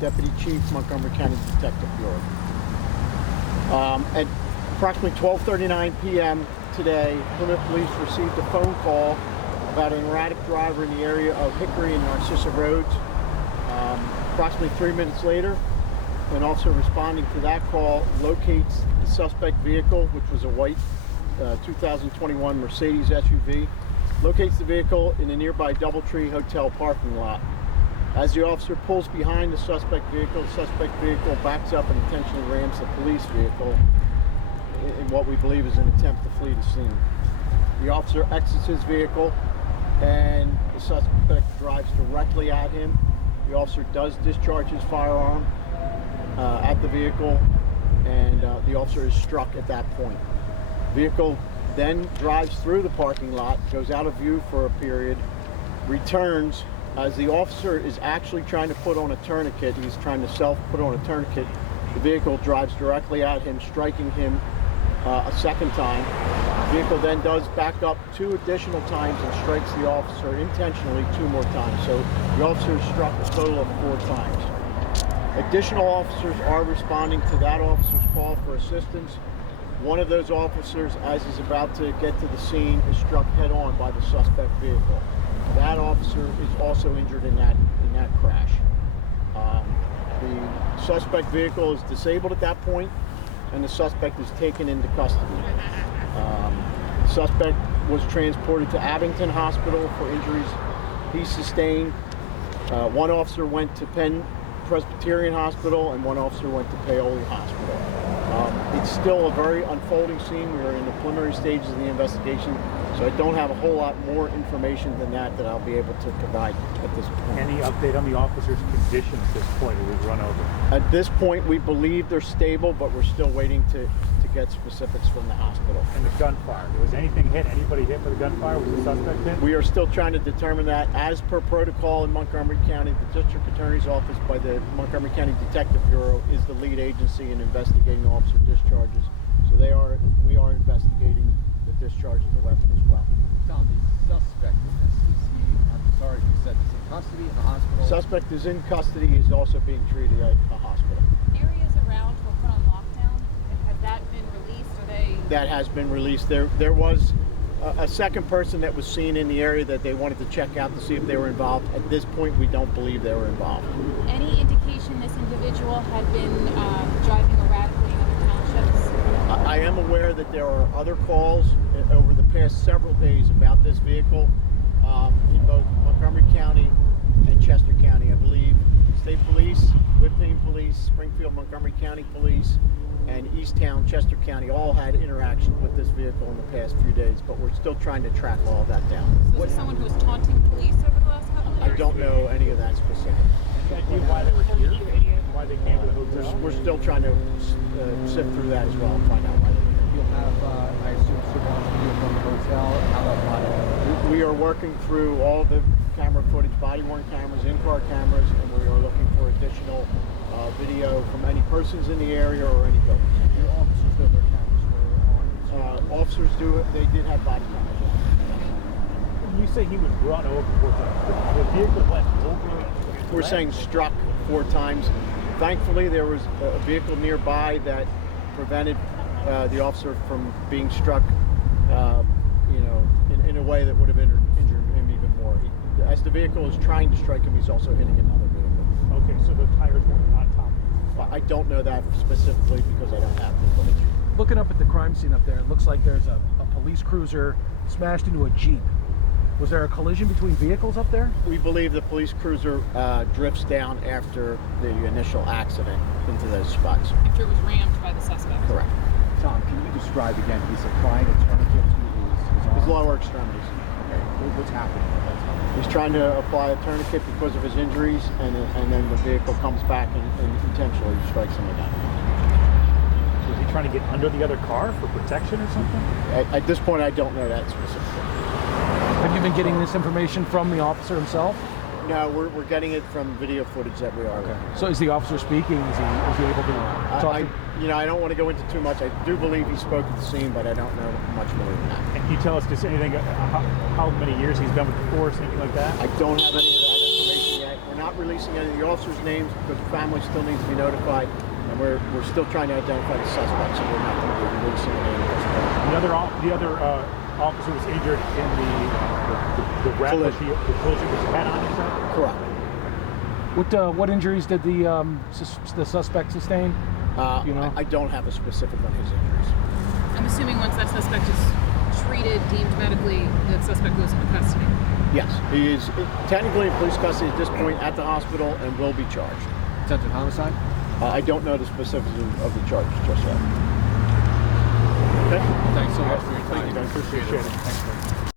Deputy Chief, Montgomery County Detective Bureau. At approximately 12:39 p.m. today, Plymouth Police received a phone call about an erratic driver in the area of Hickory and Narcissa roads. Approximately 3 minutes later, an officer responding to that call locates the suspect vehicle, which was a white 2021 Mercedes SUV, locates the vehicle in a nearby DoubleTree Hotel parking lot. As the officer pulls behind the suspect vehicle backs up and intentionally rams the police vehicle in what we believe is an attempt to flee the scene. The officer exits his vehicle and the suspect drives directly at him. The officer does discharge his firearm at the vehicle, and the officer is struck at that point. Vehicle then drives through the parking lot, goes out of view for a period, returns. As the officer is actually trying to put on a tourniquet, he's trying to self-put on a tourniquet, the vehicle drives directly at him, striking him a second time. The vehicle then does back up 2 additional times and strikes the officer intentionally 2 more times. So the officer is struck a total of 4 times. Additional officers are responding to that officer's call for assistance. One of those officers, as he's about to get to the scene, is struck head-on by the suspect vehicle. That officer is also injured in that crash. The suspect vehicle is disabled at that point, and the suspect is taken into custody. The suspect was transported to Abington Hospital for injuries he sustained. One officer went to Penn Presbyterian Hospital, and one officer went to Paoli Hospital. It's still a very unfolding scene. We are in the preliminary stages of the investigation, so I don't have a whole lot more information than that I'll be able to provide at this point. Any update on the officer's condition at this point? It was run over. At this point, we believe they're stable, but we're still waiting to get specifics from the hospital. And the gunfire, was anything hit? Anybody hit by the gunfire? Was the suspect hit? We are still trying to determine that. As per protocol in Montgomery County, the District Attorney's Office by the Montgomery County Detective Bureau is the lead agency in investigating officer discharges. So we are investigating the discharge of the weapon as well. Tom, the suspect in this, you said he's in custody in the hospital? Suspect is in custody. He's also being treated at a hospital. Areas around were put on lockdown. Has that been released? That has been released. There was a second person that was seen in the area that they wanted to check out to see if they were involved. At this point, we don't believe they were involved. Any indication this individual had been driving erratically in other townships? I am aware that there are other calls over the past several days about this vehicle in both Montgomery County and Chester County. I believe State Police, Whitby Police, Springfield, Montgomery County Police, and Easttown, Chester County all had interaction with this vehicle in the past few days, but we're still trying to track all of that down. So is there someone who was taunting police over the last couple of years? I don't know any of that specific. Any idea why they were here? Why they came to the hotel? We're still trying to sift through that as well and find out why they were here. You'll have, I assume, surveillance video from the hotel. How about body? We are working through all the camera footage, body-worn cameras, in-car cameras, and we are looking for additional video from any persons in the area or any buildings. Your officers know their cameras were on? Officers they did have body cameras on. When you say he was run over 4 times, the vehicle went over? We're saying struck 4 times. Thankfully, there was a vehicle nearby that prevented the officer from being struck, in a way that would have injured him even more. As the vehicle is trying to strike him, he's also hitting another vehicle. Okay, so the tires were on top of him. I don't know that specifically because I don't have the footage. Looking up at the crime scene up there, it looks like there's a police cruiser smashed into a Jeep. Was there a collision between vehicles up there? We believe the police cruiser drifts down after the initial accident into those spots. After it was rammed by the suspect. Correct. Tom, can you describe again? He's applying a tourniquet to his arm. His lower extremities. Okay, what's happening at that time? He's trying to apply a tourniquet because of his injuries, and then the vehicle comes back and intentionally strikes him again. Was he trying to get under the other car for protection or something? At this point, I don't know that specifically. Have you been getting this information from the officer himself? No, we're getting it from video footage that we are. Okay. So is the officer speaking? Is he able to talk? I don't want to go into too much. I do believe he spoke at the scene, but I don't know much more than that. And can you tell us just anything, how many years he's been with the force, anything like that? I don't have any of that information yet. We're not releasing any of the officers' names because the family still needs to be notified, and we're still trying to identify the suspect, so we're not going to be releasing the name at this point. The other officer was injured in the wreck, Collision. the collision with his head on, you said? Correct. What injuries did the suspect sustain? You know? I don't have a specific on his injuries. I'm assuming once that suspect is treated, deemed medically, the suspect goes into custody. Yes, he is technically in police custody at this point at the hospital and will be charged. Attempted homicide? I don't know the specifics of the charge just yet. Okay. Thanks so much for your time. Thank you. Appreciate it. Thanks, man.